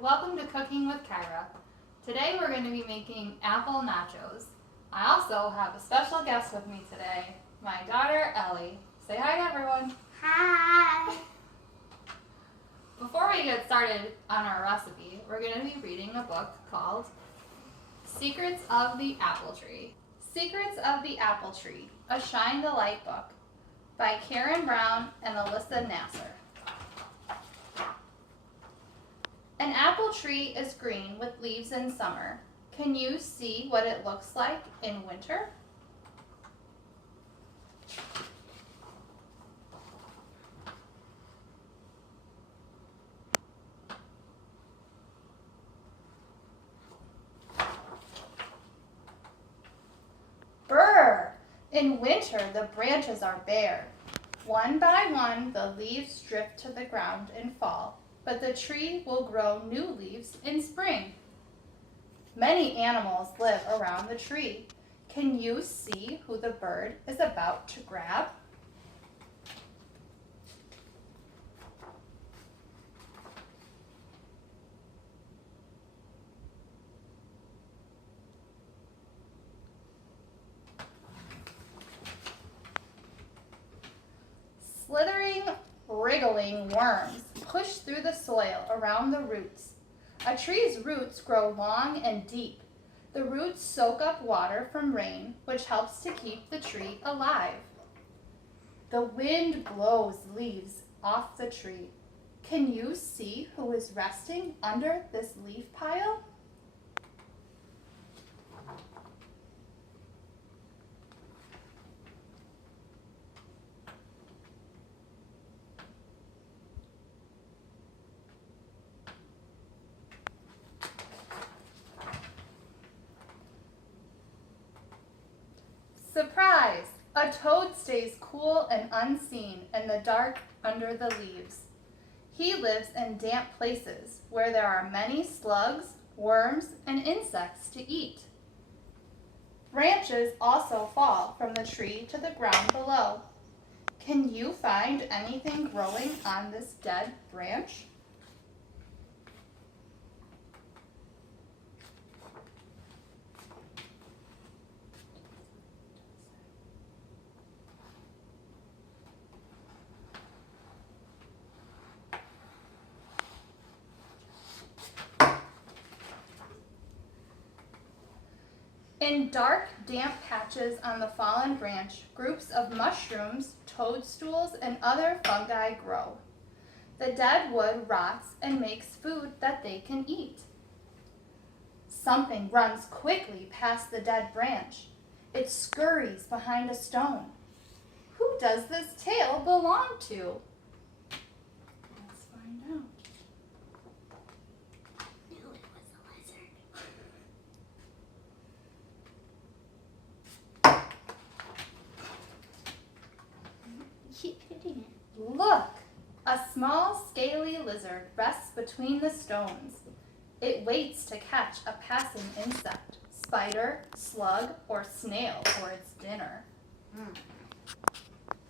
welcome to Cooking with Kyra. Today we're going to be making apple nachos. I also have a special guest with me today, my daughter Ellie. Say hi to everyone. Hi. Before we get started on our recipe, we're going to be reading a book called Secrets of the Apple Tree. Secrets of the Apple Tree, a Shine the Light book by Karen Brown and Alyssa Nasser. An apple tree is green with leaves in summer. Can you see what it looks like in winter? Brr! In winter, the branches are bare. One by one, the leaves drift to the ground and fall, but the tree will grow new leaves in spring. Many animals live around the tree. Can you see who the bird is about to grab? Slithering, wriggling worms push through the soil around the roots. A tree's roots grow long and deep. The roots soak up water from rain, which helps to keep the tree alive. The wind blows leaves off the tree. Can you see who is resting under this leaf pile? Surprise! A toad stays cool and unseen in the dark under the leaves. He lives in damp places where there are many slugs, worms, and insects to eat. Branches also fall from the tree to the ground below. Can you find anything growing on this dead branch? In dark, damp patches on the fallen branch, groups of mushrooms, toadstools, and other fungi grow. The dead wood rots and makes food that they can eat. Something runs quickly past the dead branch. It scurries behind a stone. Who does this tail belong to? Let's find out. Knew it was a lizard. Keep hitting it. Look! A small, scaly lizard rests between the stones. It waits to catch a passing insect, spider, slug, or snail for its dinner.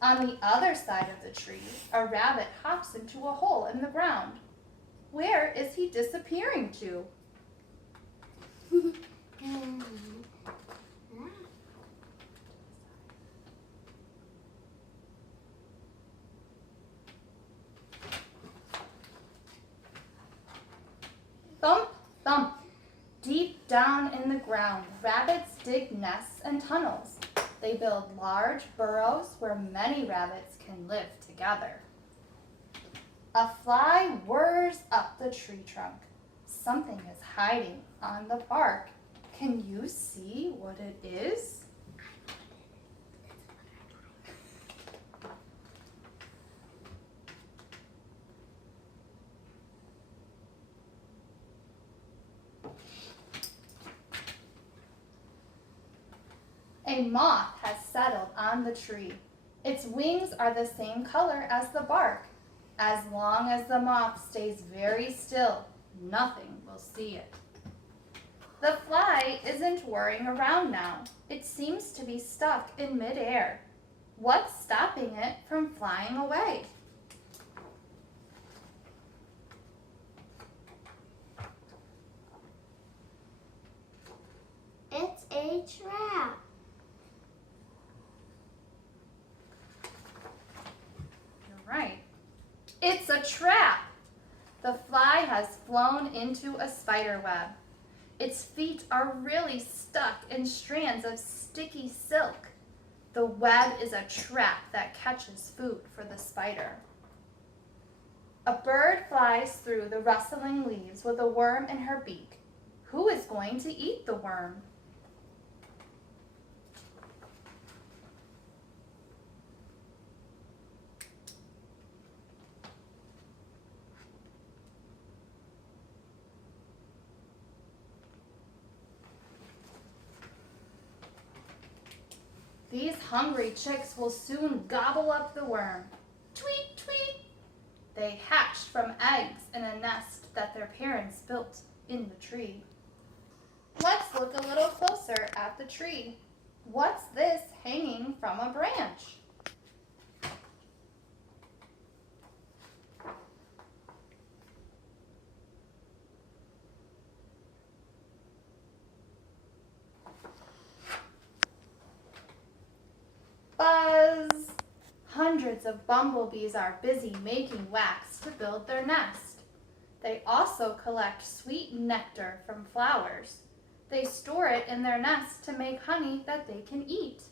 On the other side of the tree, a rabbit hops into a hole in the ground. Where is he disappearing to? Thump, thump. Deep down in the ground, rabbits dig nests and tunnels. They build large burrows where many rabbits can live together. A fly whirs up the tree trunk. Something is hiding on the bark. Can you see what it is? A moth has settled on the tree. Its wings are the same color as the bark. As long as the moth stays very still, nothing will see it. The fly isn't whirring around now. It seems to be stuck in midair. What's stopping it from flying away? a trap. You're right. It's a trap. The fly has flown into a spider web. Its feet are really stuck in strands of sticky silk. The web is a trap that catches food for the spider. A bird flies through the rustling leaves with a worm in her beak. Who is going to eat the worm? These hungry chicks will soon gobble up the worm. Tweet, tweet! They hatched from eggs in a nest that their parents built in the tree. Let's look a little closer at the tree. What's this hanging from a branch? Buzz! Hundreds of bumblebees are busy making wax to build their nest. They also collect sweet nectar from flowers. They store it in their nest to make honey that they can eat.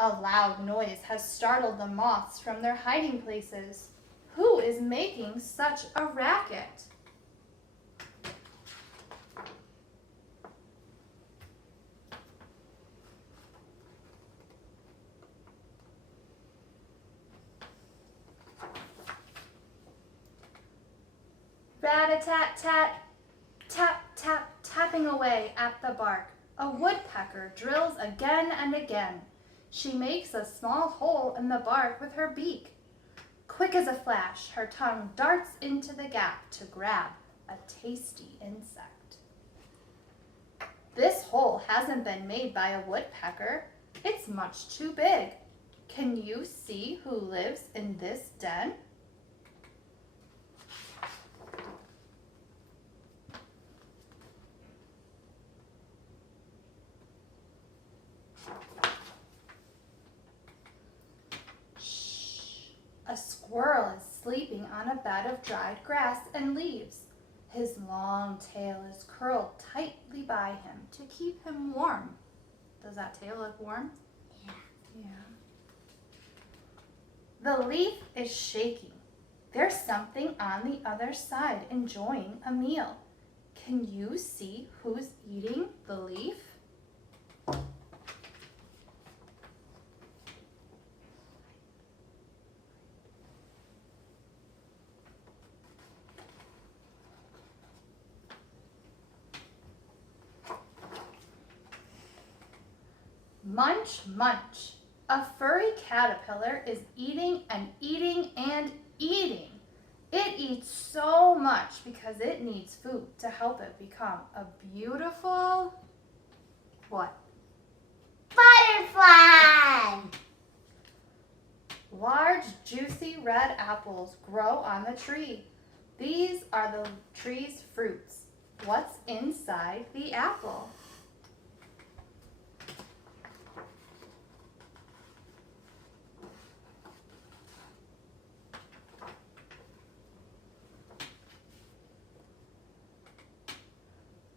A loud noise has startled the moths from their hiding places. Who is making such a racket? Rat-a-tat-tat, tap, tap, tapping away at the bark. A woodpecker drills again and again. She makes a small hole in the bark with her beak. Quick as a flash, her tongue darts into the gap to grab a tasty insect. This hole hasn't been made by a woodpecker. It's much too big. Can you see who lives in this den? A squirrel is sleeping on a bed of dried grass and leaves. His long tail is curled tightly by him to keep him warm. Does that tail look warm? Yeah. Yeah. The leaf is shaking. There's something on the other side enjoying a meal. Can you see who's eating the leaf? Munch, munch. A furry caterpillar is eating and eating and eating. It eats so much because it needs food to help it become a beautiful, what? Butterfly! Large, juicy red apples grow on the tree. These are the tree's fruits. What's inside the apple?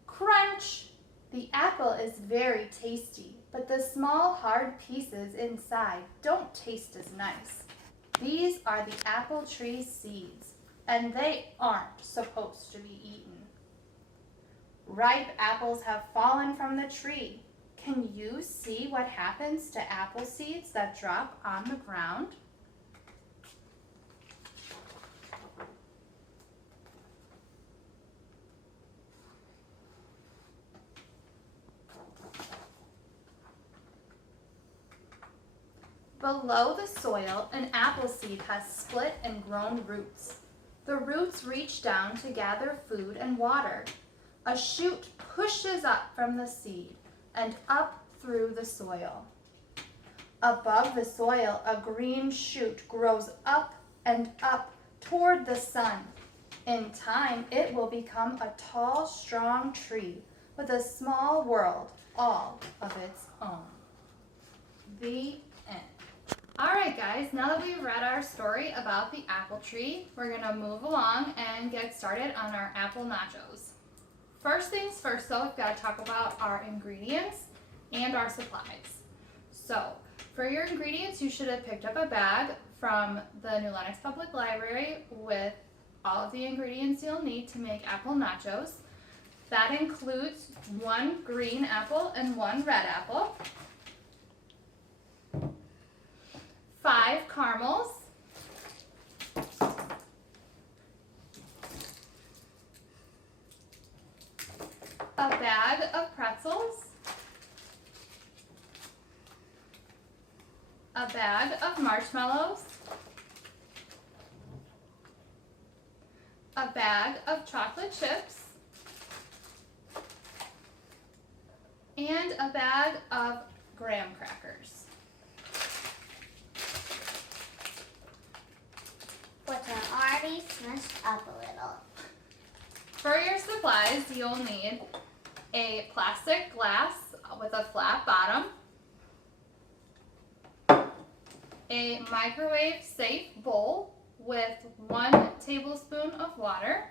Crunch! The apple is very tasty, but the small hard pieces inside don't taste as nice. These are the apple tree's seeds, and they aren't supposed to be eaten. Ripe apples have fallen from the tree. Can you see what happens to apple seeds that drop on the ground? Below the soil, an apple seed has split and grown roots. The roots reach down to gather food and water. A shoot pushes up from the seed and up through the soil. Above the soil, a green shoot grows up and up toward the sun. In time, it will become a tall, strong tree with a small world all of its own. The end. Alright guys, now that we've read our story about the apple tree, we're going to move along and get started on our apple nachos. First things first though, we've got to talk about our ingredients and our supplies. So, for your ingredients, you should have picked up a bag from the New Lenox Public Library with all of the ingredients you'll need to make apple nachos. That includes 1 green apple and 1 red apple, 5 caramels, a bag of pretzels, a bag of marshmallows, a bag of chocolate chips, and a bag of graham crackers. Which are already smushed up a little. For your supplies, you'll need a plastic glass with a flat bottom, a microwave safe bowl with 1 tablespoon of water,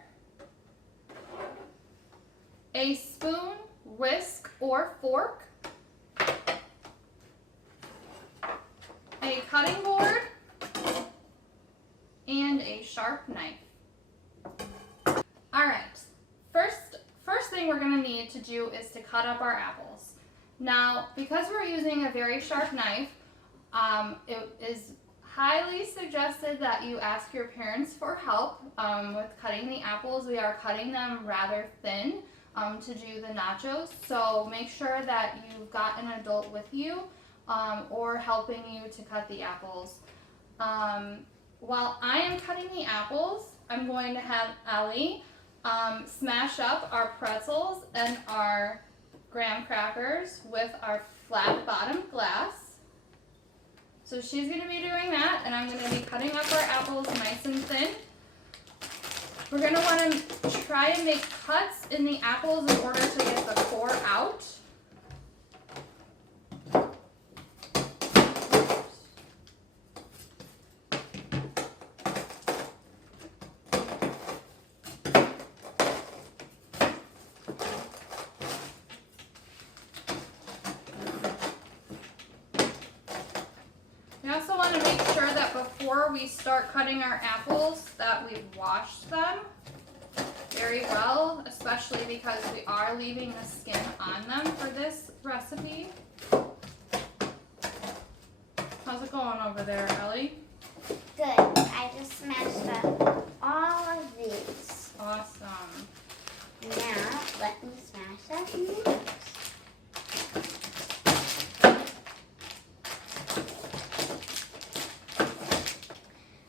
a spoon, whisk, or fork, a cutting board, and a sharp knife. Alright, first thing we're going to need to do is to cut up our apples. Now, because we're using a very sharp knife, it is highly suggested that you ask your parents for help with cutting the apples. We are cutting them rather thin to do the nachos, so make sure that you've got an adult with you or helping you to cut the apples. While I am cutting the apples, I'm going to have Ellie smash up our pretzels and our graham crackers with our flat bottom glass. So she's going to be doing that, and I'm going to be cutting up our apples nice and thin. We're going to want to try and make cuts in the apples in order to get the core out. We also want to make sure that before we start cutting our apples that we've washed them very well, especially because we are leaving the skin on them for this recipe. How's it going over there, Ellie? Good. I just smashed up all of these. Awesome. Now, let me smash up these.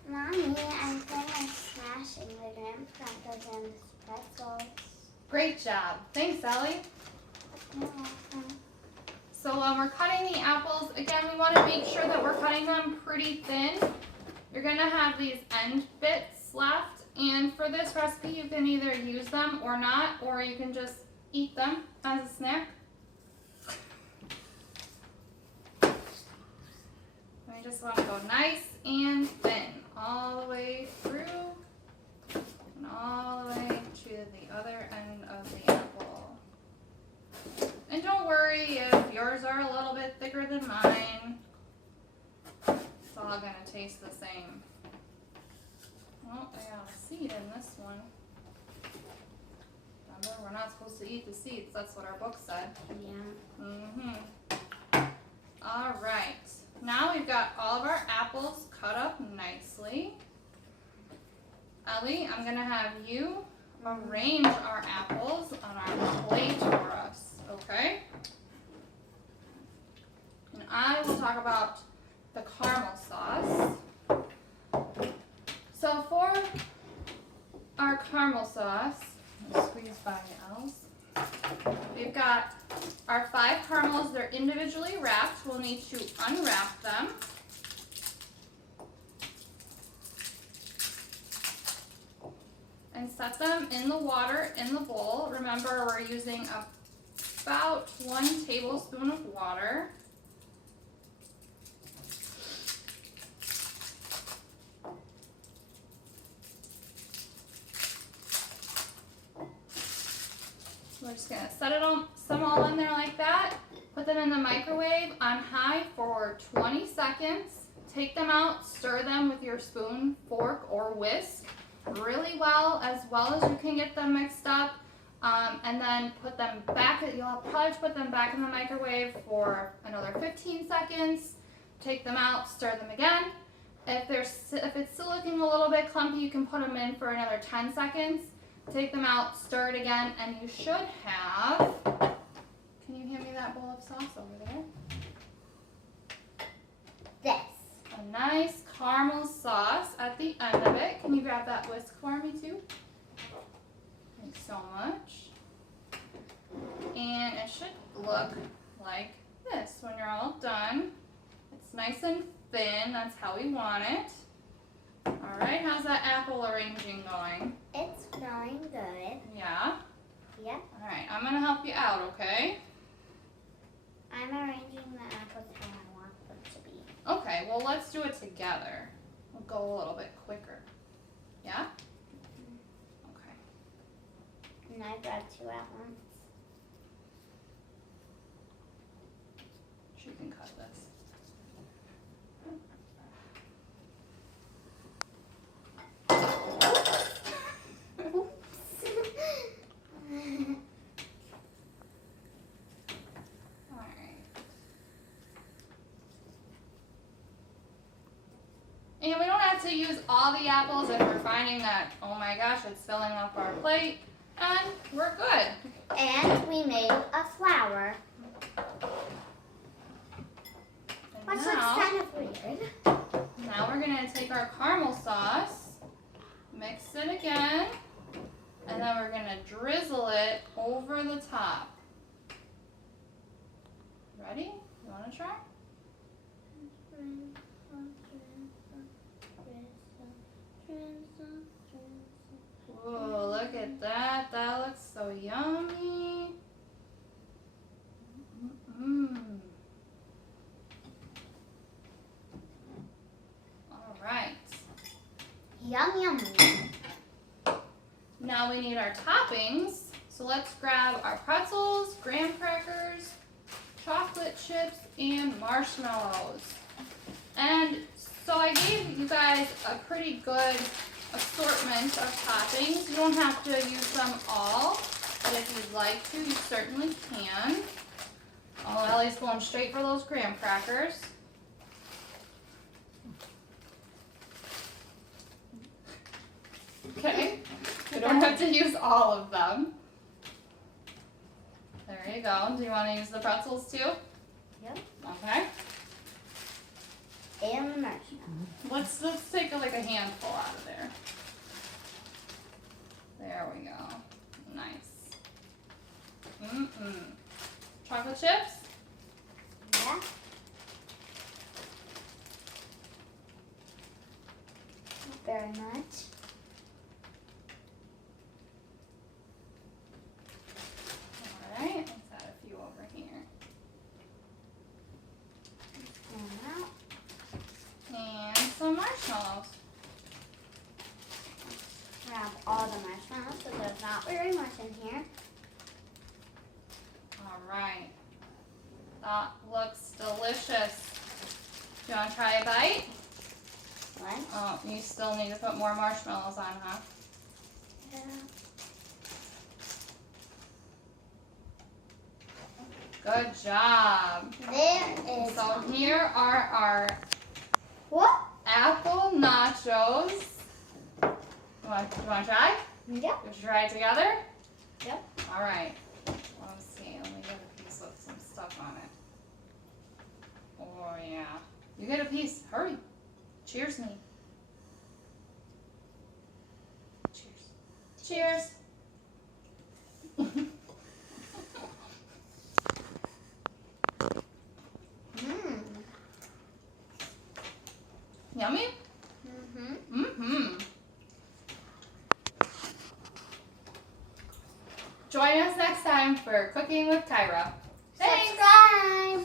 Mommy, I'm finished smashing the graham crackers and the pretzels. Great job. Thanks, Ellie. You're welcome. So when we're cutting the apples, again, we want to make sure that we're cutting them pretty thin. You're going to have these end bits left, and for this recipe, you can either use them or not, or you can just eat them as a snack. We just want to go nice and thin all the way through and all the way to the other end of the apple. And don't worry if yours are a little bit thicker than mine. It's all going to taste the same. Oh, I got a seed in this one. Remember, we're not supposed to eat the seeds. That's what our book said. Yeah. All right. Now we've got all of our apples cut up nicely. Ellie, I'm going to have you arrange our apples on our plate for us, okay? And I will talk about the caramel sauce. So for our caramel sauce, I'll squeeze by else. We've got our 5 caramels. They're individually wrapped. We'll need to unwrap them. And set them in the water in the bowl. Remember, we're using a about 1 tablespoon of water. We're just gonna set it all, some all in there like that. Put them in the microwave on high for 20 seconds. Take them out, stir them with your spoon, fork, or whisk really well as you can get them mixed up. And then put them back, you'll probably put them back in the microwave for another 15 seconds. Take them out, stir them again. If it's still looking a little bit clumpy, you can put them in for another 10 seconds. Take them out, stir it again, and you should have, can you hand me that bowl of sauce over there? This. A nice caramel sauce at the end of it. Can you grab that whisk for me too? Thanks so much. And it should look like this when you're all done. It's nice and thin, that's how we want it. All right, how's that apple arranging going? It's going good. Yeah? Yep. All right, I'm gonna help you out, okay? I'm arranging the apples how I want them to be. Okay, well let's do it together. We'll go a little bit quicker. Yeah? Okay. And I grab 2 at once. You can cut this. And we don't have to use all the apples if we're finding that, oh my gosh, it's filling up our plate, and we're good. And we made a flour. And Which looks now, kind of weird. now we're gonna take our caramel sauce, mix it again, and then we're gonna drizzle it over the top. Ready? You wanna try? Whoa, look at that. That looks so yummy. Mm-mm. All right. Yum, yum. Now we need our toppings. So let's grab our pretzels, graham crackers, chocolate chips, and marshmallows. And so I gave you guys a pretty good assortment of toppings. You don't have to use them all, but if you'd like to, you certainly can. Oh, Ellie's going straight for those graham crackers. Okay, you don't have to use all of them. There you go. Do you want to use the pretzels too? Yep. Okay. And the marshmallows. Let's take like a handful out of there. There we go. Nice. Chocolate chips? Yeah. Not very much. Alright, let's add a few over here. And some marshmallows. Grab all the marshmallows, so there's not very much in here. Alright. That looks delicious. Do you want to try a bite? What? Oh, you still need to put more marshmallows on, huh? Yeah. Good job. There is. So here are our What? apple nachos. You want to try? Yep. We should try it together? Yep. All right. Let's see. Let me get a piece with some stuff on it. Oh, yeah. You get a piece. Hurry. Cheers me. Cheers. Cheers. Yummy? Join us next time for Cooking with Kyra. Thanks! Subscribe!